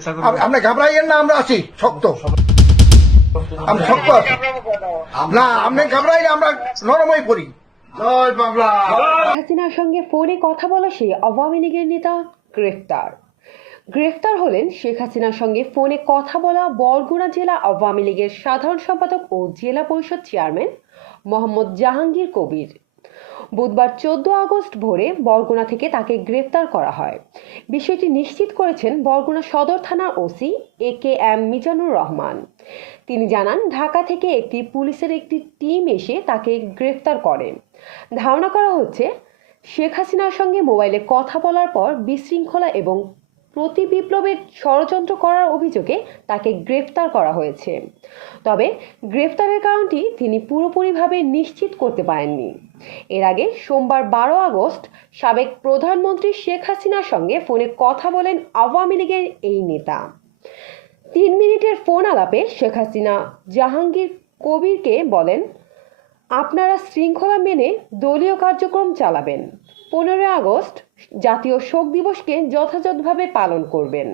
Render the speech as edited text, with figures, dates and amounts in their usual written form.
আপনি ঘাবড়াইয়েন না, আমরা আছি শক্ত। আমি শক্ত আছি না, আপনি ঘাবড়াই না, আমরা নরমই পড়ি। জয় বাংলা। হাসিনার সঙ্গে ফোনে কথা বলা সেই আওয়ামী লীগের নেতা গ্রেফতার হলেন শেখ হাসিনার সঙ্গে ফোনে কথা বলা বরগুনা জেলা আওয়ামী লীগের সাধারণ সম্পাদক ও জেলা পরিষদ চেয়ারম্যান মোহাম্মদ জাহাঙ্গীর কবির। বুধবার 14 আগস্ট ভোরে বরগুনা থেকে তাকে গ্রেফতার করা হয়। বিষয়টি নিশ্চিত করেছেন বরগুনা সদর থানার ওসি AKM মিজানুর রহমান। তিনি জানান, ঢাকা থেকে পুলিশের একটি টিম এসে তাকে গ্রেফতার করেন। ধারণা করা হচ্ছে, শেখ হাসিনার সঙ্গে মোবাইলে কথা বলার পর বিশৃঙ্খলা এবং প্রতি বিপ্লবের ষড়যন্ত্র করার অভিযোগে তাকে গ্রেফতার করা হয়েছে। তবে গ্রেফতারের কারণটি তিনি পুরোপুরিভাবে নিশ্চিত করতে পারেননি। এর আগে সোমবার 12 আগস্ট সাবেক প্রধানমন্ত্রী শেখ হাসিনার সঙ্গে ফোনে কথা বলেন আওয়ামী লীগের এই নেতা। 3 মিনিটের ফোন আলাপে শেখ হাসিনা জাহাঙ্গীর কবিরকে বলেন, আপনারা শৃঙ্খলা মেনে দলীয় কার্যক্রম চালাবেন, 15 আগস্ট জাতীয় শোক দিবসকে যথাযথভাবে পালন করবেন।